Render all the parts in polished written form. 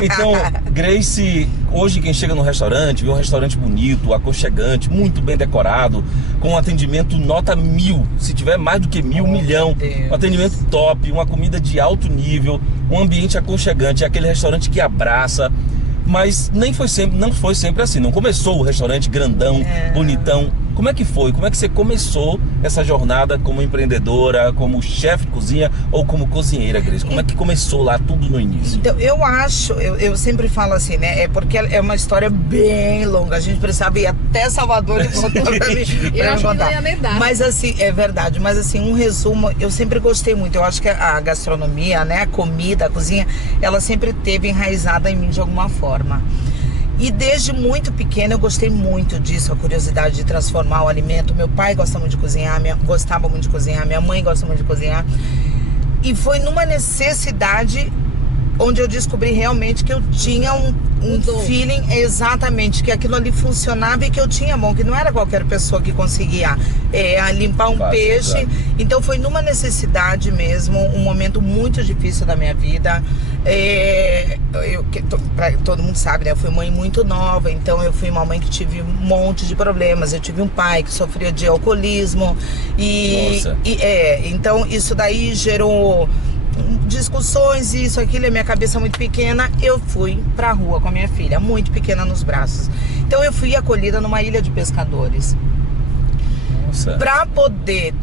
Então, Grace, hoje quem chega no restaurante, vê um restaurante bonito, aconchegante, muito bem decorado, com um atendimento nota 1000, se tiver mais do que 1000, 1.000.000, um atendimento top, uma comida de alto nível, um ambiente aconchegante, é aquele restaurante que abraça. Mas não foi sempre assim, não começou o restaurante grandão, bonitão. Como é que foi? Como é que você começou essa jornada como empreendedora, como chefe de cozinha ou como cozinheira, Grace? Como é que começou lá tudo no início? Então, eu sempre falo assim, né? É porque é uma história bem longa. A gente precisava ir até Salvador e voltar pra mim. Eu acho que não ia nem dar. Mas assim, é verdade. Mas assim, um resumo, eu sempre gostei muito. Eu acho que a gastronomia, né? A comida, a cozinha, ela sempre teve enraizada em mim de alguma forma. E desde muito pequena eu gostei muito disso, a curiosidade de transformar o alimento. Meu pai gosta muito de cozinhar, gostava muito de cozinhar, minha mãe gosta muito de cozinhar. E foi numa necessidade onde eu descobri realmente que eu tinha um feeling, exatamente, que aquilo ali funcionava e que eu tinha mão, que não era qualquer pessoa que conseguia limpar um peixe. Então foi numa necessidade mesmo, um momento muito difícil da minha vida. Todo mundo sabe, né? Eu fui mãe muito nova, então eu fui uma mãe que tive um monte de problemas. Eu tive um pai que sofria de alcoolismo então isso daí gerou discussões, isso, aquilo, a minha cabeça muito pequena. Eu fui pra rua com a minha filha, muito pequena nos braços. Então eu fui acolhida numa ilha de pescadores. Nossa. Pra poder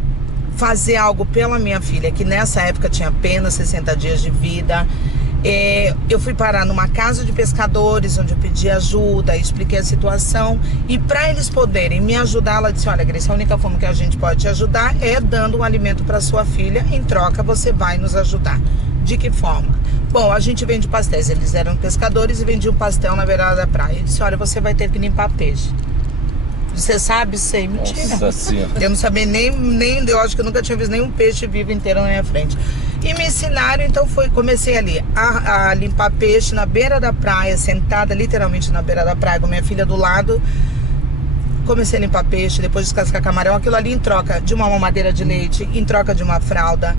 fazer algo pela minha filha, que nessa época tinha apenas 60 dias de vida. Eu fui parar numa casa de pescadores, onde eu pedi ajuda, expliquei a situação. E para eles poderem me ajudar, ela disse: olha, Grace, a única forma que a gente pode te ajudar é dando um alimento para sua filha. Em troca, você vai nos ajudar. De que forma? Bom, a gente vende pastéis. Eles eram pescadores e vendiam pastel na beirada da praia. Ele disse: olha, você vai ter que limpar peixe. Você sabe? Sei, mentira. Nossa senhora. Eu não sabia nem, eu acho que eu nunca tinha visto nenhum peixe vivo inteiro na minha frente. E me ensinaram, então comecei ali a limpar peixe na beira da praia, sentada literalmente na beira da praia com minha filha do lado. Comecei a limpar peixe, depois descascar camarão, aquilo ali em troca de uma mamadeira de leite, em troca de uma fralda.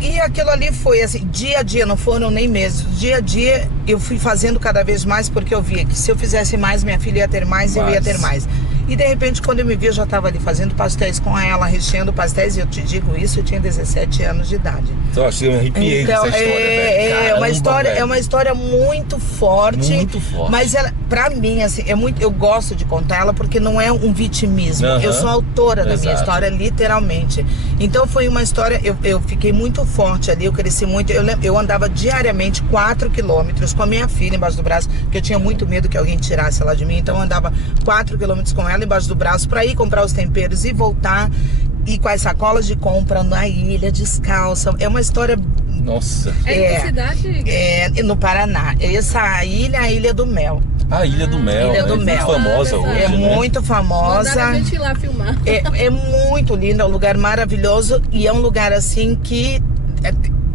E aquilo ali foi assim, dia a dia, não foram nem meses. Dia a dia eu fui fazendo cada vez mais, porque eu via que se eu fizesse mais, minha filha ia ter mais e eu ia ter mais. E de repente, quando eu me vi, eu já estava ali fazendo pastéis com ela, recheando pastéis. E eu te digo isso, eu tinha 17 anos de idade. Então, acho que eu me arrepiei dessa história. É uma história muito forte. Muito forte. Mas ela, pra mim, assim, eu gosto de contar ela porque não é um vitimismo. Eu sou autora da minha história, literalmente. Então foi uma história, eu fiquei muito forte ali, eu cresci muito. Eu andava diariamente 4 quilômetros com a minha filha embaixo do braço, porque eu tinha muito medo que alguém tirasse ela de mim. Então eu andava 4 quilômetros com ela embaixo do braço para ir comprar os temperos e voltar, e com as sacolas de compra na ilha, descalça. É uma história... Nossa. Em que cidade? No Paraná. Essa ilha é a Ilha do Mel. A Ilha do Mel. Ilha do Mel. Muito famosa hoje, É muito famosa. Mandaram a gente ir lá filmar. É muito lindo, é um lugar maravilhoso. E é um lugar assim que...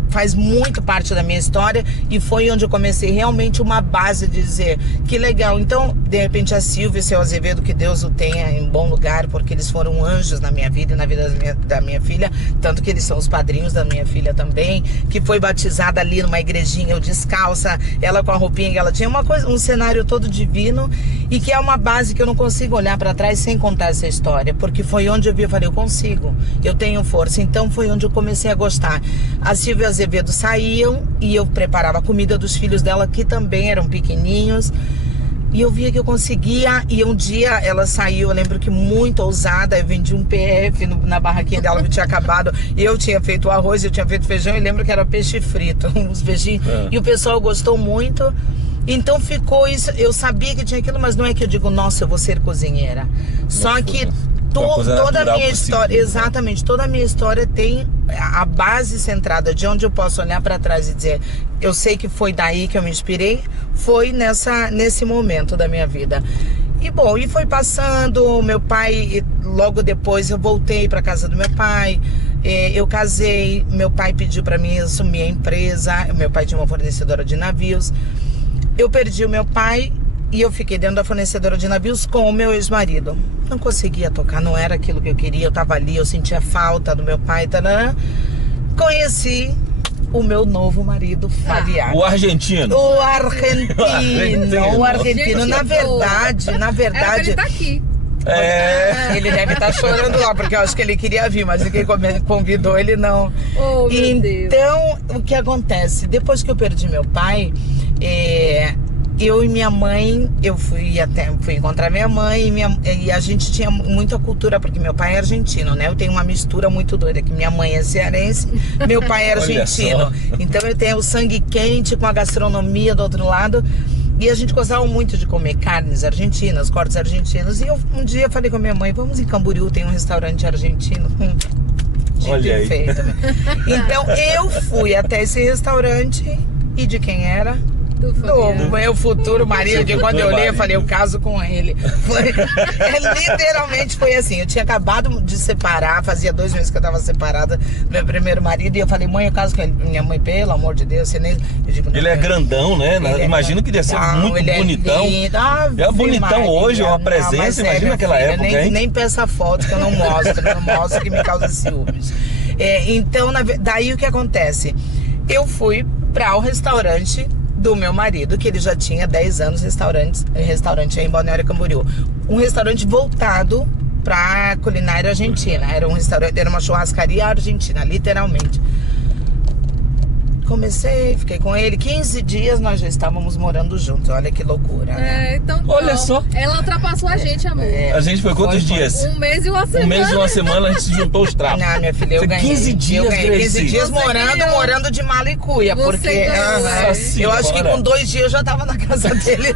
faz muito parte da minha história, e foi onde eu comecei realmente uma base de dizer que legal. Então, de repente, a Silvia e o seu Azevedo, que Deus o tenha em bom lugar, porque eles foram anjos na minha vida e na vida da minha filha, tanto que eles são os padrinhos da minha filha também, que foi batizada ali numa igrejinha, eu descalça, ela com a roupinha que ela tinha, uma coisa, um cenário todo divino, e que é uma base que eu não consigo olhar para trás sem contar essa história, porque foi onde eu vi, eu falei, eu consigo, eu tenho força. Então foi onde eu comecei a gostar. A Silvia e o Azevedo saíam e eu preparava a comida dos filhos dela, que também eram pequenininhos, e eu via que eu conseguia. E um dia ela saiu, eu lembro que muito ousada, eu vendi um PF na barraquinha dela que tinha acabado, e eu tinha feito arroz, eu tinha feito feijão, e lembro que era peixe frito, uns peixinhos, e o pessoal gostou muito. Então ficou isso, eu sabia que tinha aquilo, mas não é que eu digo, nossa, eu vou ser cozinheira. Só que toda a minha história, exatamente, toda a minha história tem a base centrada de onde eu posso olhar para trás e dizer, eu sei que foi daí que eu me inspirei, foi nesse momento da minha vida. E bom, e foi passando, meu pai, logo depois eu voltei para casa do meu pai, eu casei, meu pai pediu para mim assumir a empresa, meu pai tinha uma fornecedora de navios, eu perdi o meu pai e eu fiquei dentro da fornecedora de navios com o meu ex-marido. Não conseguia tocar, não era aquilo que eu queria, eu tava ali, eu sentia falta do meu pai, tarará. Conheci o meu novo marido, Fabiano. O argentino. O argentino. Na verdade... Ele tá aqui. Ele deve estar chorando lá, porque eu acho que ele queria vir, mas quem convidou ele não. Oh, meu Deus. Então, o que acontece? Depois que eu perdi meu pai, eu e minha mãe, eu fui encontrar minha mãe e a gente tinha muita cultura, porque meu pai é argentino, né? Eu tenho uma mistura muito doida, que minha mãe é cearense, meu pai é argentino. Então eu tenho o sangue quente com a gastronomia do outro lado. E a gente gostava muito de comer carnes argentinas, cortes argentinos. E eu um dia falei com a minha mãe, vamos em Camboriú, tem um restaurante argentino. Olha aí. Feito. Então eu fui até esse restaurante e de quem era? Do meu futuro marido. De quando eu olhei, eu falei, eu caso com ele. Literalmente foi assim. Eu tinha acabado de separar, fazia 2 meses que eu tava separada do meu primeiro marido. E eu falei, mãe, eu caso com ele. Minha mãe, pelo amor de Deus, você nem. Eu digo, ele é grandão, né? Imagino que deve ser muito bonitão. É bonitão hoje, é uma presença. Imagina naquela época, hein? Nem peça foto que eu não mostro. Não mostro, que me causa ciúmes. Então, daí o que acontece? Eu fui para o restaurante do meu marido, que ele já tinha 10 anos restaurante em Balneário Camboriú. Um restaurante voltado para culinária argentina. Era um restaurante, era uma churrascaria argentina, literalmente. Fiquei com ele, 15 dias nós já estávamos morando juntos. Olha que loucura, né? Então, olha só. Ela ultrapassou a gente, amor. A gente foi quantos dias? 1 mês e 1 semana. 1 mês e 1 semana a gente se juntou os trapos. Não, minha filha, eu ganhei. 15 dias, eu ganhei 15 dias morando de mala e cuia. Porque eu acho que com 2 dias eu já tava na casa dele.